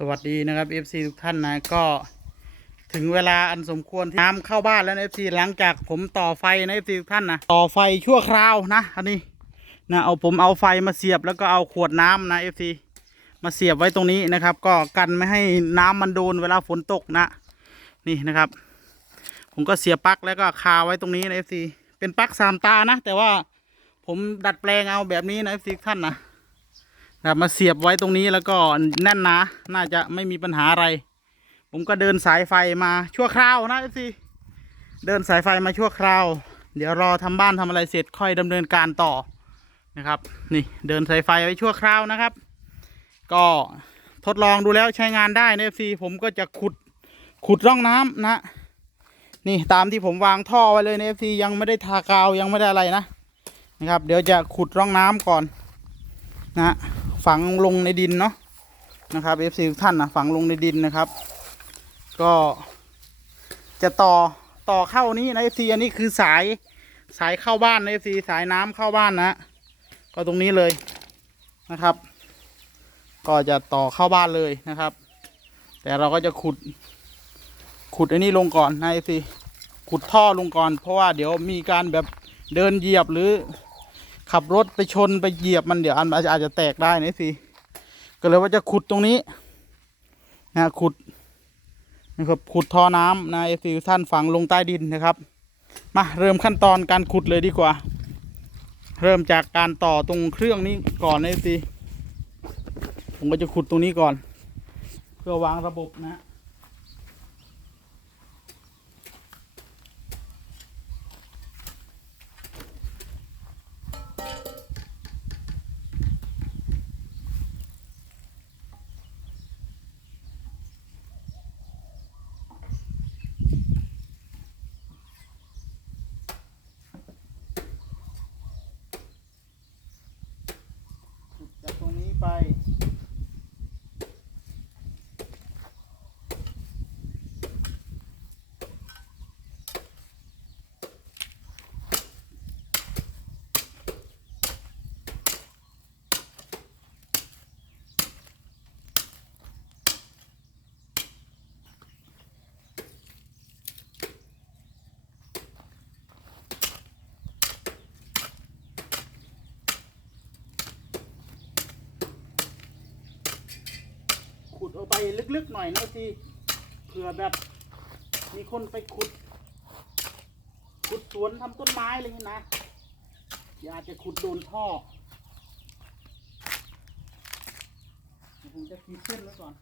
สวัสดีนะครับ FC ทุกท่านนะก็ถึงเวลาอันสมควรที่น้ำเข้าบ้านแล้วนะ FC หลังจากผมต่อไฟนะ FC ทุกท่านนะต่อไฟชั่วคราวนะอันนี้นะเอาผมเอาไฟมาเสียบแล้วก็เอาขวดน้ำนะ FC มาเสียบไว้ตรงนี้นะครับ ก็กันไม่ให้น้ำมันโดนเวลาฝนตกนะ นี่นะครับ ผมก็เสียบปลั๊กแล้วก็คาไว้ตรงนี้นะ FC เป็นปลั๊กสามตานะ แต่ว่าผมดัดแปลงเอาแบบนี้นะ FC ทุกท่านนะ ครับมาเสียบไว้ตรงนี้แล้วก็แน่นหนาน่าจะไม่มีปัญหาอะไร ผมก็เดินสายไฟมาชั่วคราวนะสิเดินสายไฟมาชั่วคราว เดี๋ยวรอทำบ้านทำอะไรเสร็จค่อยดำเนินการต่อนะครับ นี่เดินสายไฟไว้ชั่วคราวนะครับ ก็ทดลองดูแล้วใช้งานได้นะสิผมก็จะขุดขุดร่องน้ำนะ นี่ตามที่ผมวางท่อไว้เลยในเอฟซียังไม่ได้ทากาวยังไม่ได้อะไรนะนะครับ เดี๋ยวจะขุดร่องน้ำก่อนนะ ฝังลงในดินเนาะนะครับเอฟซีทุกท่านนะฝังลงในดินนะครับ ก็จะต่อต่อเข้านี้นะเอฟซีอันนี้คือสายสายเข้าบ้านนะเอฟซีสายน้ำเข้าบ้านนะก็ตรงนี้เลยนะครับ ก็จะต่อเข้าบ้านเลยนะครับ แต่เราก็จะขุด ขุดอันนี้ลงก่อนนะเอฟซีขุดท่อลงก่อนเพราะว่าเดี๋ยวมีการแบบเดินเหยียบหรือ ขับรถไปชนไปเหยียบมันเดี๋ยวอันอาจจะแตกได้นะสิก็เลยว่าจะขุดตรงนี้นะขุดนะครับขุดท่อน้ำนะเอฟซีท่านฝังลงใต้ดินนะครับ มาเริ่มขั้นตอนการขุดเลยดีกว่า เริ่มจากการต่อตรงเครื่องนี้ก่อนนะเอฟซีผมก็จะขุดตรงนี้ก่อน เพื่อวางระบบนะ ไปลึกๆหน่อยนะสิเผื่อแบบ มีคนไปขุด ขุดสวนทำต้นไม้อะไรอย่างนี้นะอย่าจจะขุดโดนท่อผมจะขีดเส้นไว้ก่อน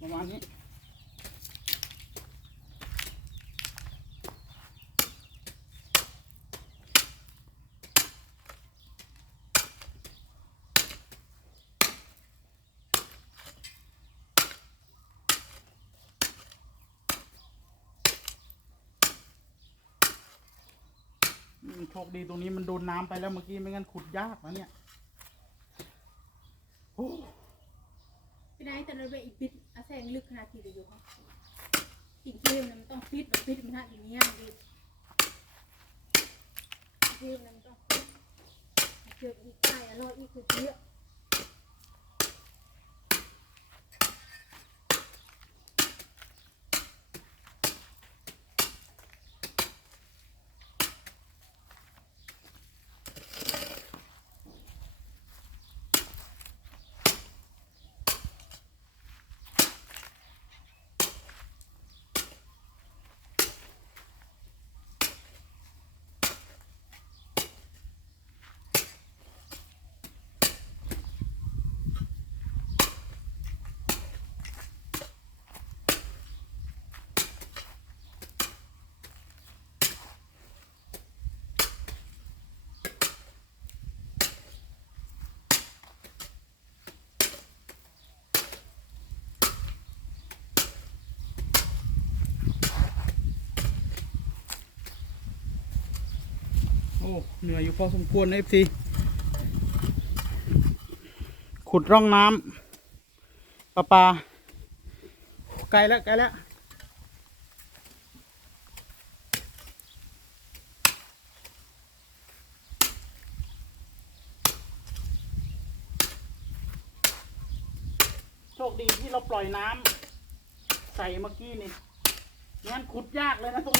ประมาณนี้ โชคดีตรงนี้มันโดนน้ำไปแล้วเมื่อกี้ไม่งั้นขุดยากนะเนี่ยโอ้ไปไหนแต่เราไปอีกปิดอาแสงลึกขนาดที่เดียวอยู่เขาอีกเกมมันต้องปิดปิดมันหาอย่างเงี้ยดิเกมมันต้องเจออีกใช่อร่อยอีกคือเยอะ โอ้เหนื่อยอยู่พอสมควรนะเอฟซีขุดร่องน้ำปลาปลาไกลแล้วไกลแล้วโชคดีที่เราปล่อยน้ำใส่เมื่อกี้นี่งั้นขุดยากเลยนะตร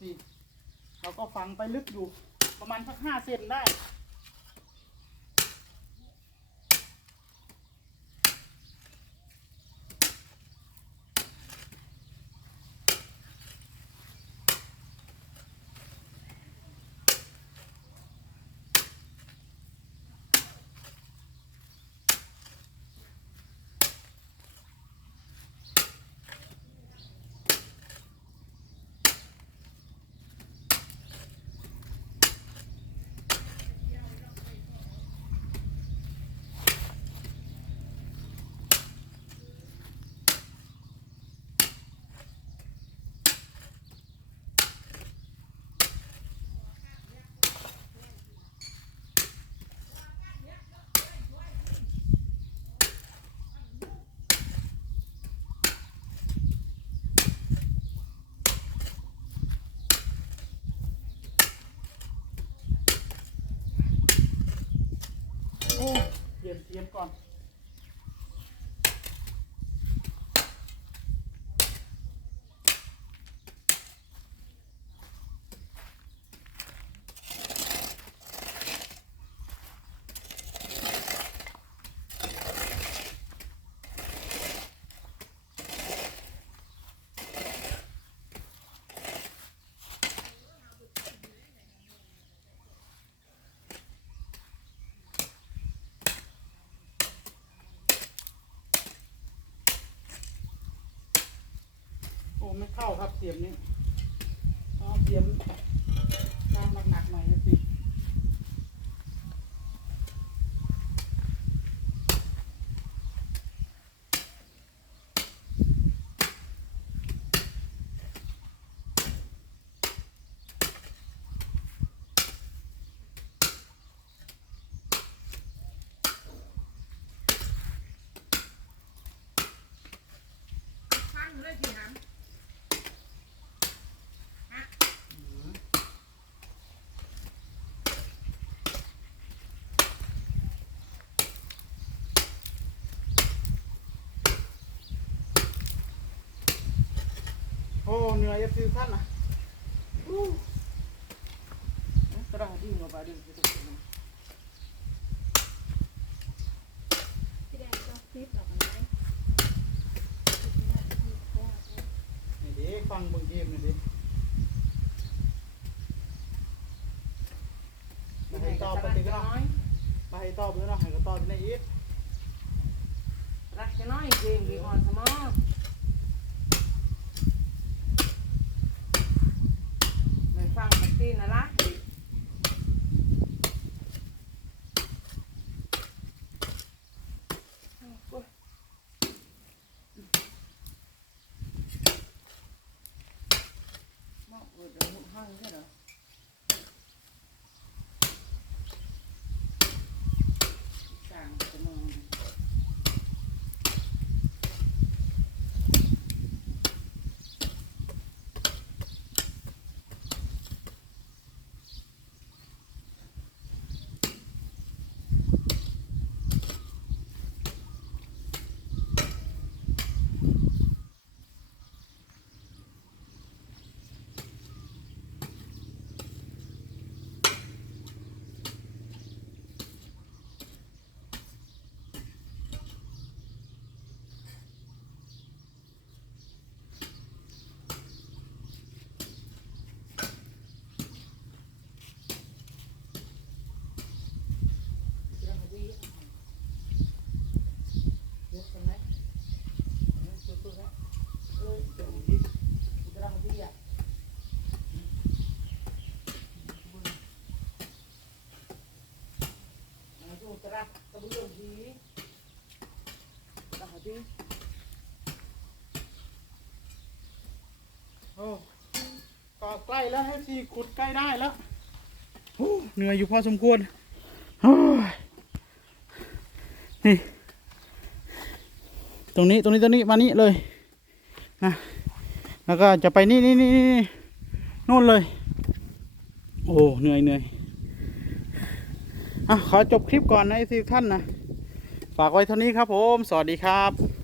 สิเราก็ฝังไปลึกอยู่ ประมาณสักห้าเซนได้ เตรียมเตรียมก่อน ไม่เข้าครับเสียมนี้ต้องเสียมตามหนักๆหน่อยนะสิ ฟังเลยสิหาม โอ้ เหนื่อยจะซื้อท่านนะ Terah di ngapa di kita sini. ที่แดงต้องฟิตหรอกไหมนี่ดิฟังบางเกมนี่ดิมาให้ตอบปฏิกิริยา nói. มาให้ตอบด้วยเนาะให้ก็ตอบในอีก Rắc cho nói game bị on sama. Mày โอ้ก็ใกล้แล้วให้ทีขุดใกล้ได้แล้วโอ้เหนื่อยอยู่พอสมควรโอ้ยนี่ตรงนี้ตรงนี้ตรงนี้มานี่เลยนะแล้วก็จะไปนี่นี่นี่นี่โน่นเลย โอ้เหนื่อยเหนื่อย อะขอจบคลิปก่อนนะไอซีท่านนะ ฝากไว้เท่านี้ครับผม สวัสดีครับ